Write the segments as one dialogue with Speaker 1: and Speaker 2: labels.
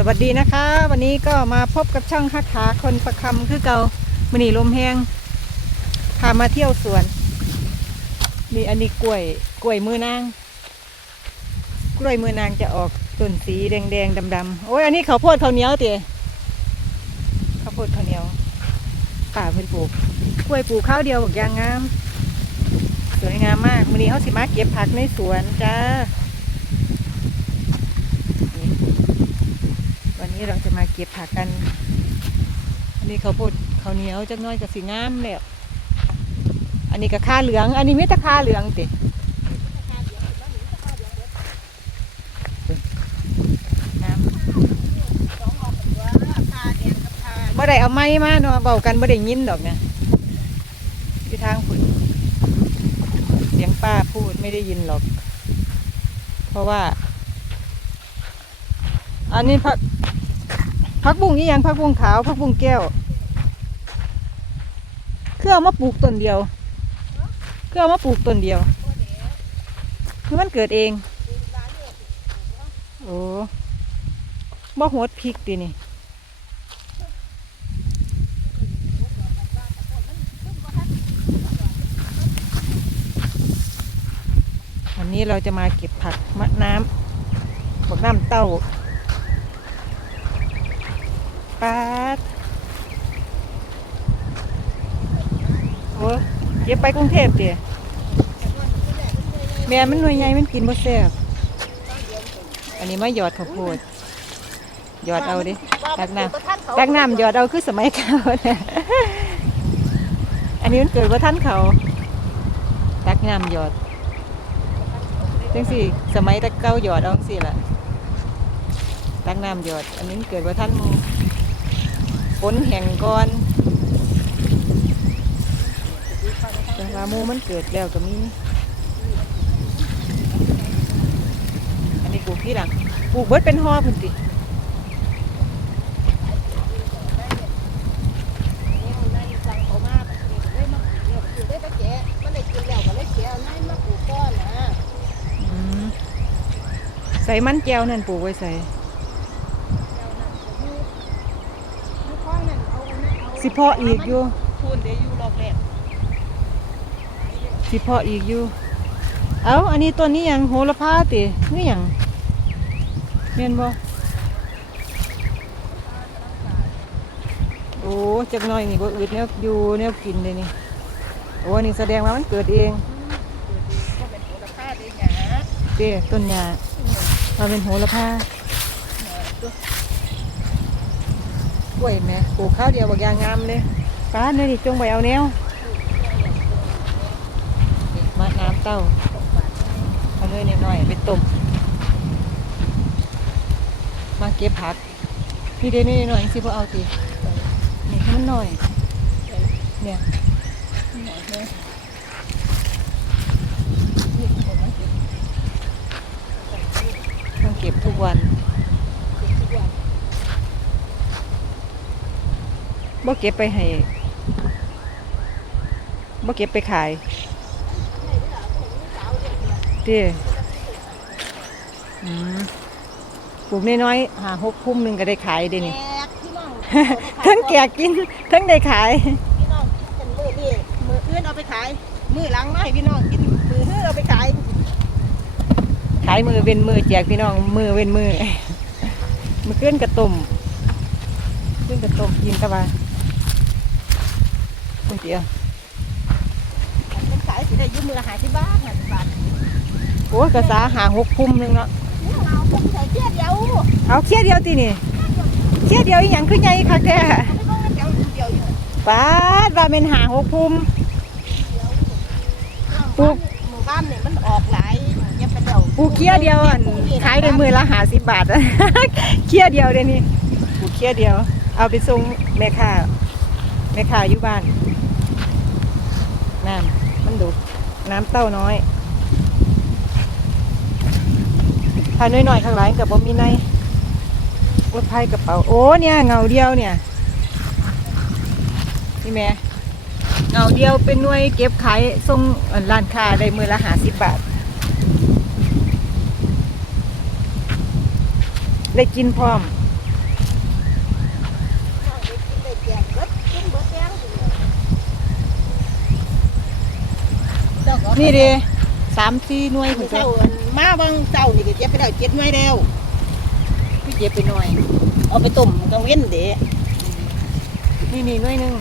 Speaker 1: สวัสดีนะคะ วันนี้ก็มาพบกับช่องฮักขาคนประคำคือเกามือนีลมแห้งพามาเที่ยวสวนนี่อันนี้กล้วยกล้วยมือนาง กล้วยมือนางจะออกต้นสีแดงๆดงดำๆโอ้ยอันนี้ข้าวโพดข้าวเหนียวเตี๋ยข้าวโพดข้าวเหนียวป่าเพิ่นปลูกกล้วยปลูกข้าวเดียวบอกยางงาม สวยงามมากวันนี้เขาสิมาเก็บผักในสวนจ้า นี้เราจะมาเก็บผักกันอันนี้เขาวโพดเขาวเหนียวจักน้อยกับสีงามแล้วอันนี้ก็ค่าเหลือง อันนี้ไม่ตะค่าเหลืองติบ่ได้เอาไม้มาเนาะเบากันบ่ได้ยินดอกนะที่ทางฝุ่นเสียงป้าพูดไม่ได้ยินหรอก เพราะว่า อันนี้ผัก ผักบุ้งนี่ยังผักบุ้งขาวผักบุ้งแก้วเคือเอามาปลูกต้นเดียวเคือเอามาปลูกต้นเดียว คือมันเกิดเอง โอ้บ่หดพริกตีนี่วันนี้เราจะมาเก็บผักมะน้ำบักน้ำเต้า ปาดโอ้เก็บไปกรุงเทพเตี๋ยแม่มันหน่วยใหญ่มันกินบ่แซ่บอันนี้มาหยอดข้าวโพดหยอดเอาดิตักน้ำตักน้ำหยอดเอาคือสมัยเก่าเนี่ยอันนี้มันเกิดว่าท่านเขา ตักน้ำหยอดจังสิสมัยตะเก้าหยอดเอาจังสิล่ะตักน้ำหยอด อันนี้มันเกิดว่าท่านหมู่ ฝนแห่งก่อนแต่ว่าหมูมันเกิดแล้วก็มีอันนี้ปลูกที่หลังปลูกเบิดเป็นห่อพุ่นติอืมใส่มันแก้วนั่นปลูกไว้ใส่ สิเพาะอีกอยู่
Speaker 2: พูนเดี๋ยวอยู่รอบแรก
Speaker 1: สิเพาะอีกอยู่ เอาอันนี้ต้นนี้หยังโหระพาตินี่หยังเมียนบ่โอ้จักหน่อยนี่บ่อืดแนวอยู่แนวกินเลยนี่ โอ้นี่แสดงว่ามันเกิดเอง
Speaker 2: ก็เป็นโหระพาเด้หยา
Speaker 1: เต้ต้นหญ้ามาเป็นโหระพา กล้วยแม่ปลูกข้าวเดียวบักยางงามเลยป้าเนี่ยดิจงไปเอาแนวมาน้ำเต้าเอาเลยนิดหน่อยไปต้มมาเก็บผักพี่เดนี่หน่อยสิพอเอาตีนี่ให้มันหน่อยเนี่ยต้องเก็บทุกวัน บ่เก็บไปให้บ่เก็บไปขายเด้อืมปลูกน้อยๆหาหกพุ่มหนึ่งก็ได้ขายเด้นี่
Speaker 2: แจกพี่น้อง
Speaker 1: ทั้งแกะกิน ทั้งได้ขาย
Speaker 2: พี่น้องเป็นมือดีมืออื่นเอาไปขาย มือหลังไม่พี่น้องกินมือเฮือเอาไปขาย
Speaker 1: ขายมือเว้นมือแจกพี่น้องมือเว้นมือมือขึ้นกระตุ่มขึ้นกระตุ่มกินตะวัน คนเดียว
Speaker 2: อันเป็นขายสิได้อยุ่มือหาที่บ้านหาที่บ้าน
Speaker 1: โอ้ยกระสาหาหกพุ่มหนึงเนาะ
Speaker 2: นี่เราผมใส่เสื้อเดียว
Speaker 1: เอาเคี่ยเดียวตีนี่เคี่ยเดียวอีหยังคือใหญ่คักแท้
Speaker 2: ไม่ต้องเดียวเดียวอยู่
Speaker 1: ปาดว่าเป็นหาหกพุ่มปลูก
Speaker 2: หมู่บ้านเนี่ยมันออกหลายเย็บไปเดียว
Speaker 1: ปลูกเคี่ยเดียวอะขายได้มือละหาสิบบาทอะเคี่ยเดียวเดี๋ยวนี้ปลูกเคี่ยเดียว เอาไปส่งแม่ค้า แม่ค้าอยู่บ้าน น้ำมันดุน้ำเต้าน้อยถ้าน้อยๆข้างหลังกับบ่มีในรถไฟกระเป๋า โอ้เนี่ยเงาเดียวเนี่ยนี่แม่เงาเดียวเป็นหน่วยเก็บขายส่งร้านค้าได้มือละหาสิบบาท ได้กินพร้อม
Speaker 2: ต้องเอา
Speaker 1: นี่เด้สามสี่หน่วย
Speaker 2: มื้
Speaker 1: พุ่
Speaker 2: อนเช้า
Speaker 1: จ้ะ
Speaker 2: อันมาบางเจ้านี่ก็เจ็บไปแล้วเจ็ดหน่วยแล้วพี่เจ็บไปหน่อย เอาไปต้มกลางเว้นเด้
Speaker 1: นี่นี่หน่วยหนึง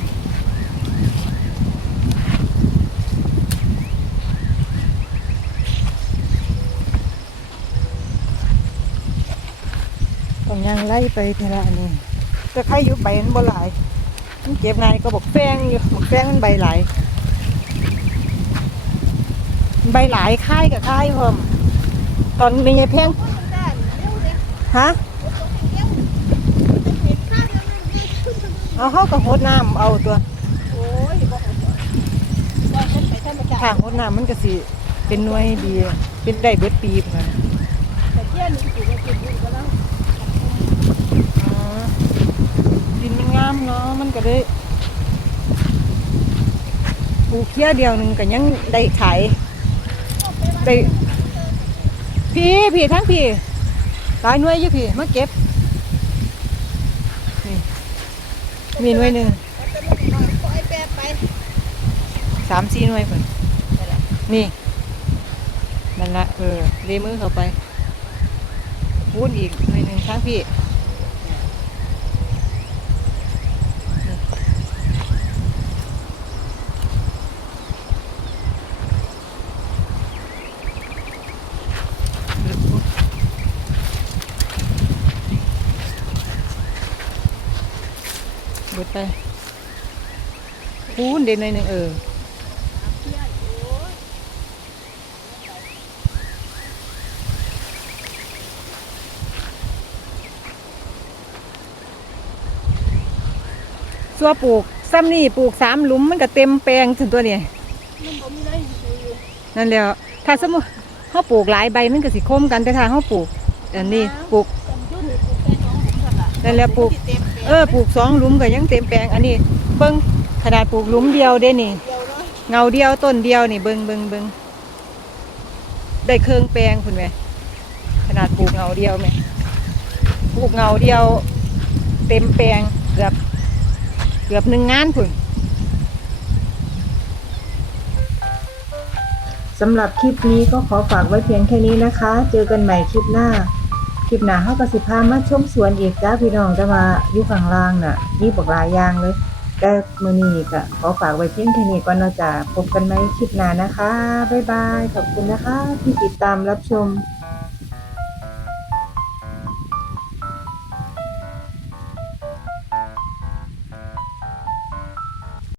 Speaker 1: ต้องยังไล่ไปทีละอันนี้แต่ใครอยู่ใบมันบ่หลาย มันเก็บง่ายก็บอกแฟงอยู่บอกแฟงมันใบหลาย ใบหลายค่ายกับค่ายพร้อมตอนมีไงแพงฮะเอาเข้ากับโคดน้ำเอาตัว
Speaker 2: โอ้ยบ่เอาบ่บ่เฮ็ดไปธรรมชา
Speaker 1: ทาง
Speaker 2: ติ
Speaker 1: โคดน้ำมันก็สิเป็นหน่วยดีเป็นได้เบิดปีเหมือนกัน
Speaker 2: แต่เที่ยนี่สิว่ากินอยู่ก็แล้ว
Speaker 1: อ๋อดินมันงามเนาะมันก็ได้ปลูกเคี้ยเดียวหนึ่งก็ยังได้ขาย ได้พี่พี่ทั้งพี่หลายหน่วยอยู่พี่มาเก็บนี่มีหน่วยหนึ่ง
Speaker 2: เอาแต่ลูกน้อยปล่อยแปรไป
Speaker 1: สามสี่หน่วยเพิ่นนี่นั่นละเออเลมือเข้าไปพูดอีกหน่วยหนึ่งทั้งพี่ พูนเด่นหน่อยหนึ่งเออสัวปลูกซ้ำนี่ปลูกสามหลุมมันก็เต็มแปลงถึงตัวนี่
Speaker 2: นั่
Speaker 1: นแล้ว ถ้าสมมติเขาปลูกหลายใบมันก็สิคมกันแต่ถ้าเขาปลูกอันนี้ปลูก
Speaker 2: จำยุ่นแค่สองหลุมเท่านั้น
Speaker 1: นั่นแหละปลูก
Speaker 2: เต็มแปลง
Speaker 1: เออปลูกสองหลุมก็ยังเต็มแปลงอันนี้เบิ้ง ขนาดปลูกหลุมเดียวเด้นี่
Speaker 2: เดียวเนาะ
Speaker 1: เงาเดียวต้นเดียวนี่เบิงเบิงเบิงได้เครื่องแปลงคุณแม่ขนาดปลูกเงาเดียวไหมปลูกเงาเดียว เต็มแปลงเกือบเกือบหนึ่งงานคุณสำหรับคลิปนี้ก็ขอฝากไว้เพียงแค่นี้นะคะ เจอกันใหม่คลิปหน้า คลิปหน้าเฮากสิพามาชมสวนอีกจ้าพี่น้องจะมาอยู่ข้างล่างน่ะ นี่บอกหลายยางเลย แต่มือนี้ก็ขอฝากไว้เพียงแค่นี้ก่อนเนาะจ้ะพบกันไหมคลิปหน้านะคะ บ๊ายบาย ขอบคุณนะคะ ที่ติดตามรับชม